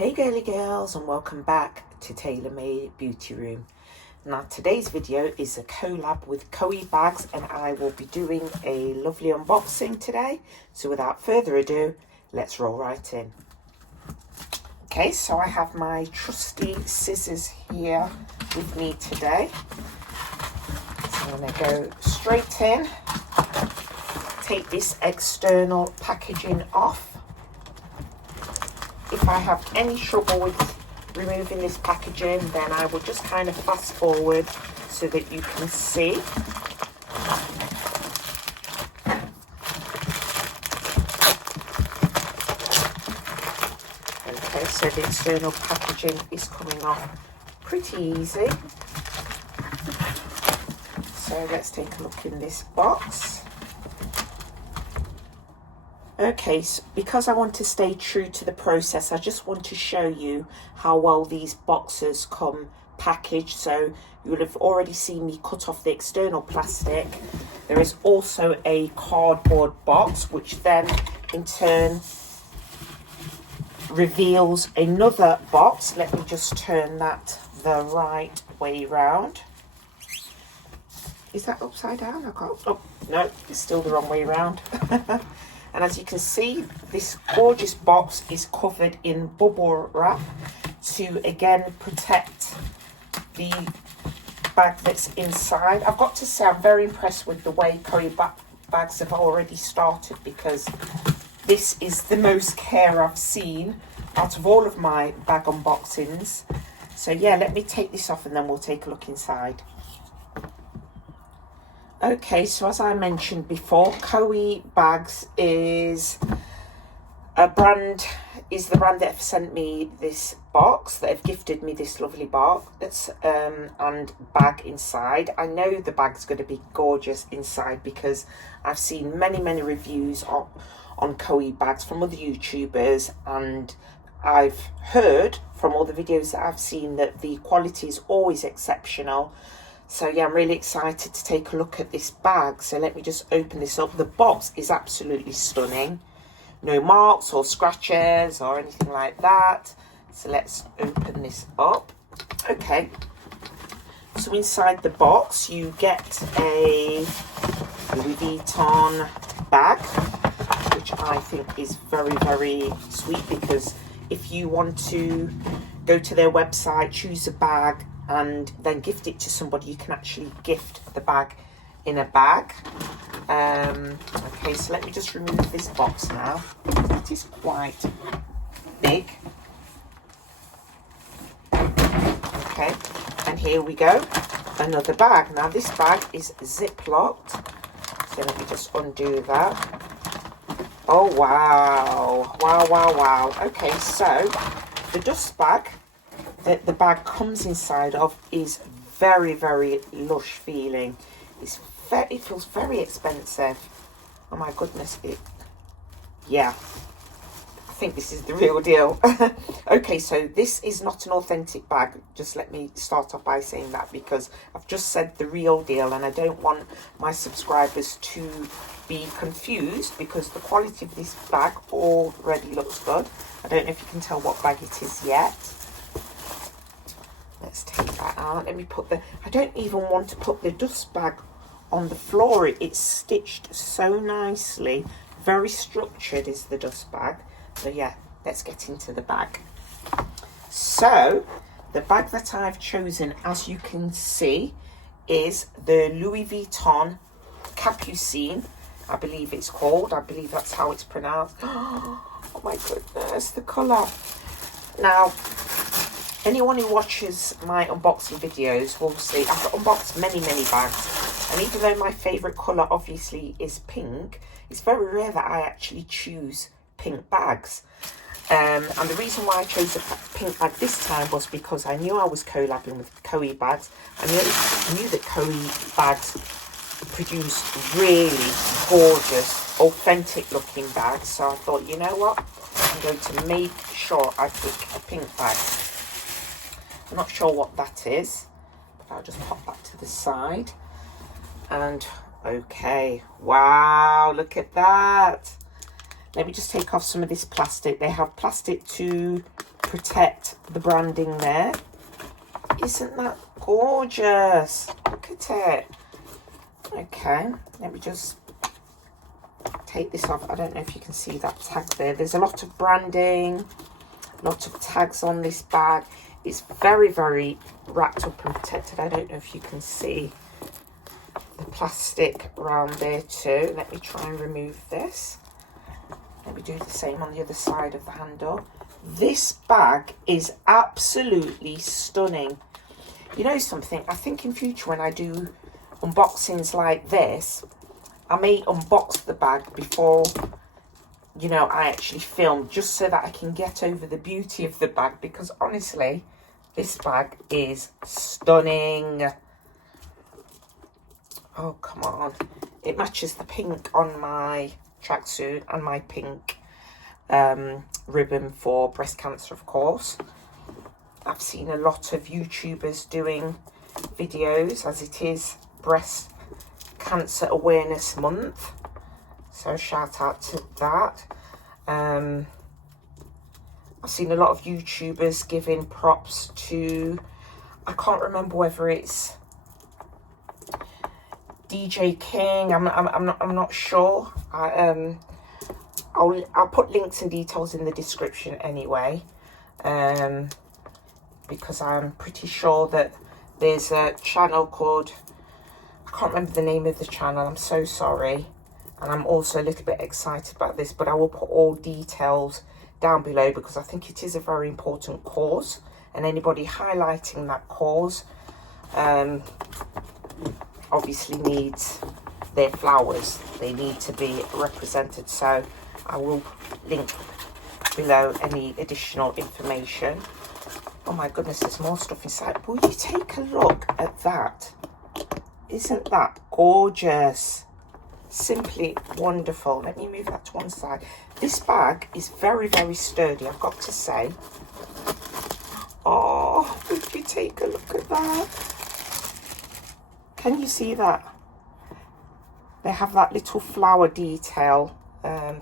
Hey girly girls, and welcome back to Tailor Made Beauty Room. Now today's video is a collab with Coee bags, and I will be doing a lovely unboxing today. So without further ado, let's roll right in. Okay, so I have my trusty scissors here with me today. So I'm going to go straight in, take this external packaging off. If I have any trouble with removing this packaging, then I will just kind of fast forward so that you can see. Okay, so the external packaging is coming off pretty easy. So let's take a look in this box. Okay, so because I want to stay true to the process, I just want to show you how well these boxes come packaged. So you will have already seen me cut off the external plastic. There is also a cardboard box, which then in turn reveals another box. Let me just turn that the right way round. Is that upside down? I can't. Oh, no, it's still the wrong way round. And as you can see, this gorgeous box is covered in bubble wrap to again protect the bag that's inside. I've got to say I'm very impressed with the way Coee bags have already started, because this is the most care I've seen out of all of my bag unboxings. So yeah, let me take this off and then we'll take a look inside. Okay, so as I mentioned before, Coee bags is the brand that have sent me this box, that have gifted me this lovely box and bag inside. I know the bag's going to be gorgeous inside because I've seen many reviews on Coee bags from other YouTubers, and I've heard from all the videos that I've seen that the quality is always exceptional. So yeah, I'm really excited to take a look at this bag. So let me just open this up. The box is absolutely stunning. No marks or scratches or anything like that. So let's open this up. Okay. So inside the box, you get a Louis Vuitton bag, which I think is very sweet, because if you want to go to their website, choose a bag, and then gift it to somebody, you can actually gift the bag in a bag. Okay, so let me just remove this box now. It is quite big. Okay, and here we go, another bag. Now this bag is zip locked, so let me just undo that. Oh wow. Okay, so the dust bag that the bag comes inside of is very lush feeling. It feels very expensive. Oh my goodness, yeah, I think this is the real deal. Okay, so this is not an authentic bag. Just let me start off by saying that, because I've just said the real deal, and I don't want my subscribers to be confused, because the quality of this bag already looks good. I don't know if you can tell what bag it is yet. Let's take that out. Let me put I don't even want to put the dust bag on the floor. It's stitched so nicely. Very structured is the dust bag. So yeah, let's get into the bag. So the bag that I've chosen, as you can see, is the Louis Vuitton Capucine, I believe it's called. I believe that's how it's pronounced. Oh my goodness, the colour. Now, anyone who watches my unboxing videos will see I've unboxed many bags, and even though my favourite colour obviously is pink, it's very rare that I actually choose pink bags. And the reason why I chose a pink bag this time was because I knew I was collabing with Coee bags. I knew that Coee bags produce really gorgeous, authentic looking bags. So I thought, you know what, I'm going to make sure I pick a pink bag. I'm not sure what that is, but I'll just pop that to the side. And okay, wow, look at that. Let me just take off some of this plastic. They have plastic to protect the branding there. Isn't that gorgeous? Look at it. Okay, let me just take this off. I don't know if you can see that tag there. There's a lot of branding, a lot of tags on this bag. It's very, very wrapped up and protected. I don't know if you can see the plastic around there too. Let me try and remove this. Let me do the same on the other side of the handle. This bag is absolutely stunning. You know something? I think in future when I do unboxings like this, I may unbox the bag before, you know, I actually film, just so that I can get over the beauty of the bag, because honestly, this bag is stunning. Oh, come on. It matches the pink on my tracksuit and my pink ribbon for breast cancer, of course. I've seen a lot of YouTubers doing videos, as it is Breast Cancer Awareness Month, so shout out to that. I've seen a lot of YouTubers giving props to, I can't remember whether it's DJ King. I'm not sure. I'll put links and details in the description anyway, because I'm pretty sure that there's a channel called, I can't remember the name of the channel, I'm so sorry, and I'm also a little bit excited about this, but I will put all details down below, because I think it is a very important cause, and anybody highlighting that cause obviously needs their flowers. They need to be represented, so I will link below any additional information. Oh my goodness, there's more stuff inside. Will you take a look at that? Isn't that gorgeous? Simply wonderful. Let me move that to one side. This bag is very, very sturdy, I've got to say. Oh, would you take a look at that? Can you see that? They have that little flower detail,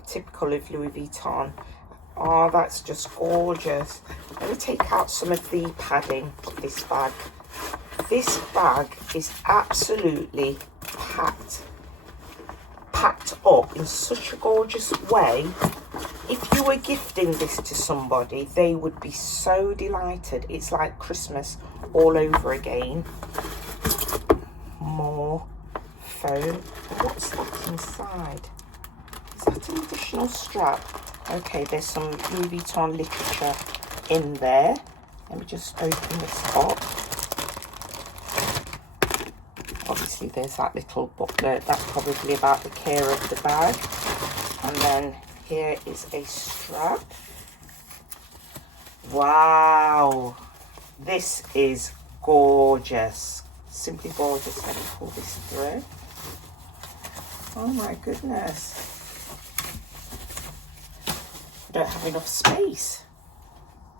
typical of Louis Vuitton. Oh, that's just gorgeous. Let me take out some of the padding of this bag. This bag is absolutely packed up in such a gorgeous way. If you were gifting this to somebody, they would be so delighted. It's like Christmas all over again. More foam. What's that inside? Is that an additional strap? Okay, there's some Louis Vuitton literature in there. Let me just open this up. Obviously there's that little booklet. That's probably about the care of the bag. And then here is a strap. Wow, this is gorgeous. Simply gorgeous. Let me pull this through. Oh my goodness. I don't have enough space.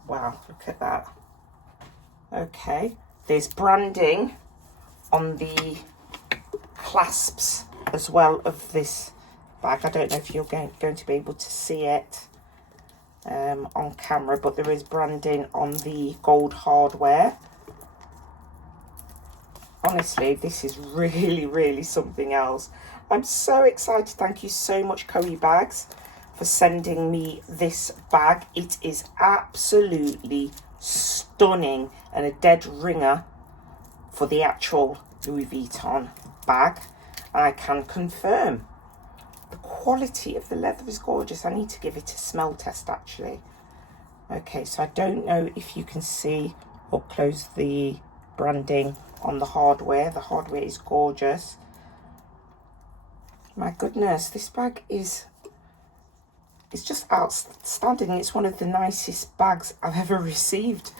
Wow, look at that. Okay, there's branding on the clasps as well of this bag. I don't know if you're going to be able to see it on camera, but there is branding on the gold hardware. Honestly, this is really, really something else. I'm so excited. Thank you so much, Coee Bags, for sending me this bag. It is absolutely stunning and a dead ringer for the actual Louis Vuitton bag. I can confirm the quality of the leather is gorgeous. I need to give it a smell test actually. Okay, so I don't know if you can see or close the branding on the hardware. The hardware is gorgeous. My goodness, this bag is, it's just outstanding. It's one of the nicest bags I've ever received,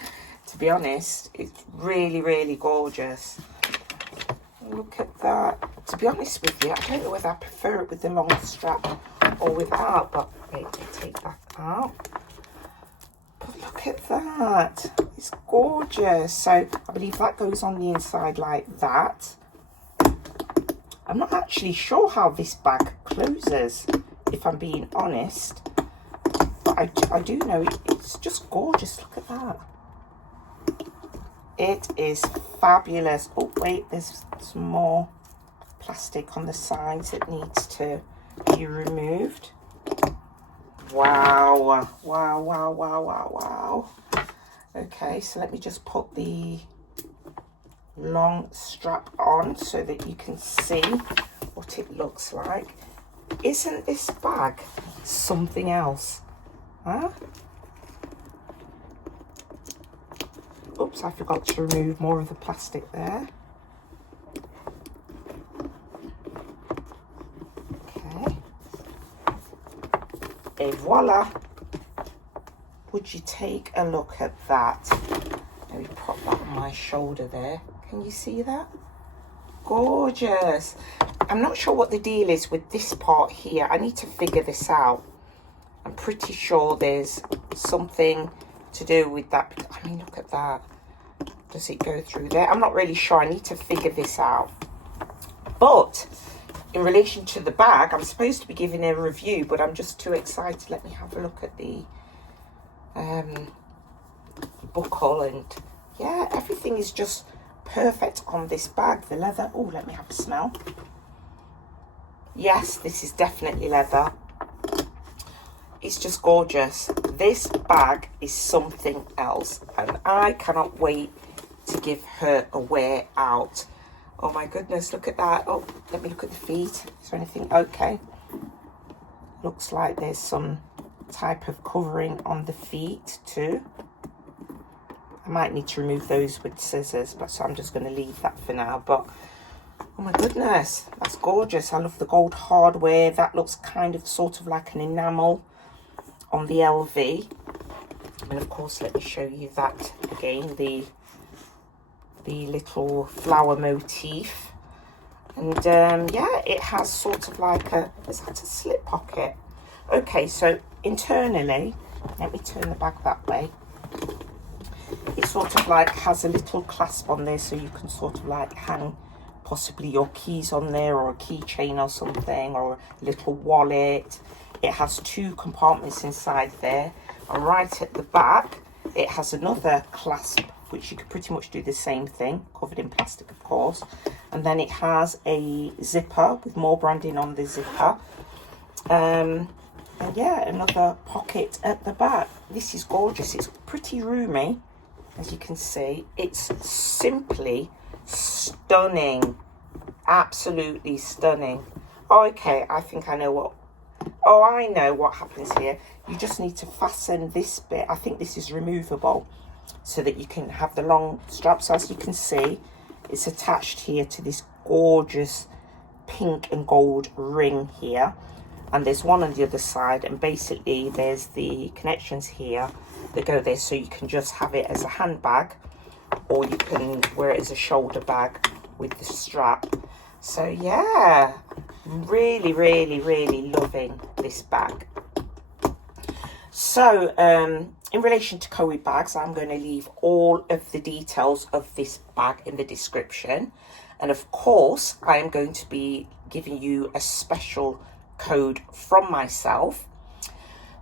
to be honest. It's really, really gorgeous. Look at that. To be honest with you, I don't know whether I prefer it with the long strap or without, but maybe take that out. But look at that. It's gorgeous. So I believe that goes on the inside like that. I'm not actually sure how this bag closes, if I'm being honest. But I do know it's just gorgeous. Look at that. It is fabulous. Oh, wait, there's some more plastic on the sides that needs to be removed. Wow, wow, wow, wow, wow, wow. Okay, so let me just put the long strap on so that you can see what it looks like. Isn't this bag something else? Huh? Oops, I forgot to remove more of the plastic there. Okay. Et voila. Would you take a look at that? Let me prop that on my shoulder there. Can you see that? Gorgeous. I'm not sure what the deal is with this part here. I need to figure this out. I'm pretty sure there's something to do with that. I mean, look at that. Does it go through there? I'm not really sure. I need to figure this out. But in relation to the bag, I'm supposed to be giving a review, but I'm just too excited. Let me have a look at the buckle, and yeah, everything is just perfect on this bag. The leather, oh, let me have a smell. Yes, this is definitely leather. It's just gorgeous. This bag is something else, and I cannot wait to give her a wear out. Oh my goodness, look at that. Oh, let me look at the feet. Is there anything? Okay. Looks like there's some type of covering on the feet too. I might need to remove those with scissors, but so I'm just going to leave that for now. But oh my goodness, that's gorgeous. I love the gold hardware. That looks kind of sort of like an enamel on the LV. And of course, let me show you that again, the little flower motif. And yeah, it has sort of like a, is that a slip pocket? Okay, so internally, let me turn the bag that way. It sort of like has a little clasp on there, so you can sort of like hang possibly your keys on there, or a keychain or something, or a little wallet. It has two compartments inside there, and right at the back it has another clasp, which you could pretty much do the same thing, covered in plastic of course. And then it has a zipper with more branding on the zipper. And yeah, another pocket at the back. This is gorgeous. It's pretty roomy, as you can see. It's simply stunning. Absolutely stunning. Okay, I think I know what... Oh, I know what happens here. You just need to fasten this bit. I think this is removable, so that you can have the long straps. So as you can see, it's attached here to this gorgeous pink and gold ring here. And there's one on the other side, and basically there's the connections here that go there, so you can just have it as a handbag, or you can wear it as a shoulder bag with the strap. So yeah, really, really, really loving this bag. So in relation to Coee bags, I'm going to leave all of the details of this bag in the description. And of course, I am going to be giving you a special code from myself.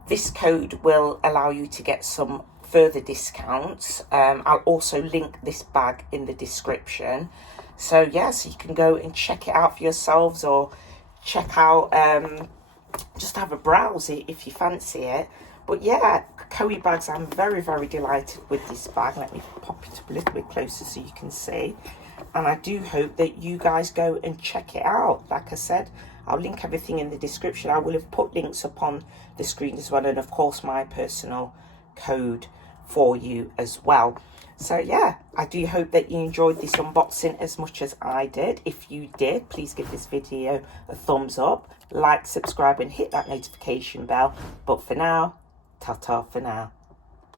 This code will allow you to get some further discounts. I'll also link this bag in the description. So yeah, so you can go and check it out for yourselves, or check out, just have a browse if you fancy it. But yeah, Coee bags, I'm very, very delighted with this bag. Let me pop it up a little bit closer so you can see. And I do hope that you guys go and check it out. Like I said, I'll link everything in the description. I will have put links up on the screen as well, and of course my personal code for you as well. So yeah, I do hope that you enjoyed this unboxing as much as I did. If you did, please give this video a thumbs up, like, subscribe, and hit that notification bell. But for now, ta-ta for now.